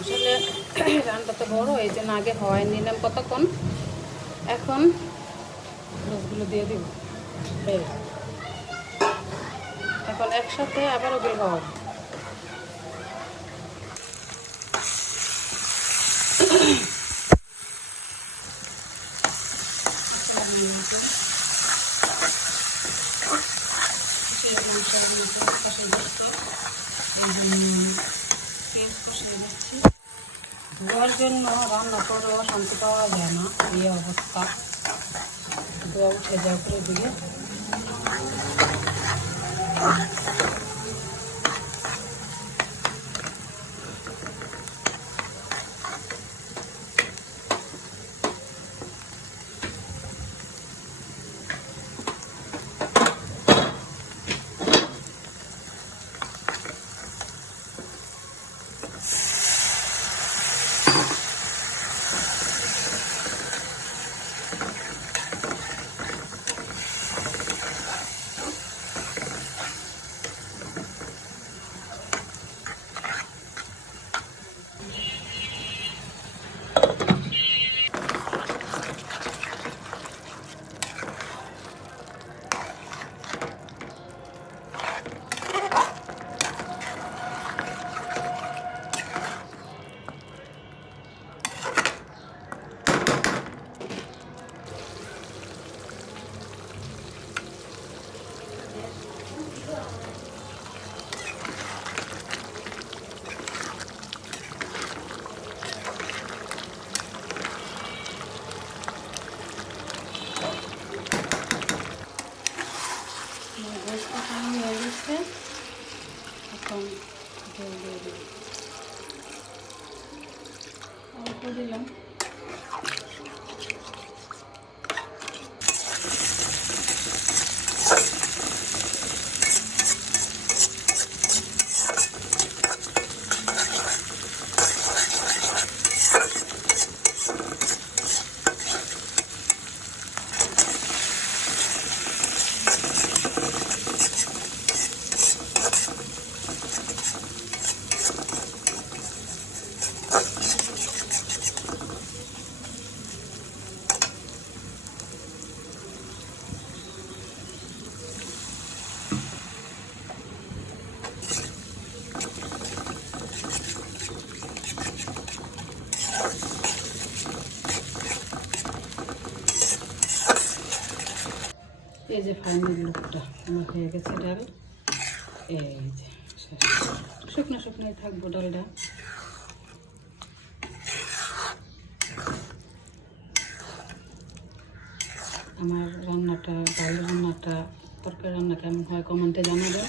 আসলে রান্নাটা তো বড়, এই জন্য আগে হওয়াই নিলাম কতক্ষণ। এখন রসগুলো দিয়ে দিব, এখন একসাথে আবার ওগুলো হওয়া। ধোয়ার জন্য রান্না করেও শান্তি পাওয়া যায় না, এই অবস্থা। ধোয়া উঠে যাওয়া করে দিলে গোশটা খাওয়া হয়ে গেছে। এখন জল দিয়ে দিই, অল্প দিলাম। এই যে ফাইনাল লুকটা আমার হয়ে গেছে ডাল। এই যে শুকনো শুকনোই থাকবো ডালটা। আমার রান্নাটা, ডাল রান্নাটা, তরকারি রান্না কেমন হয় কমেন্টে জানাবেন।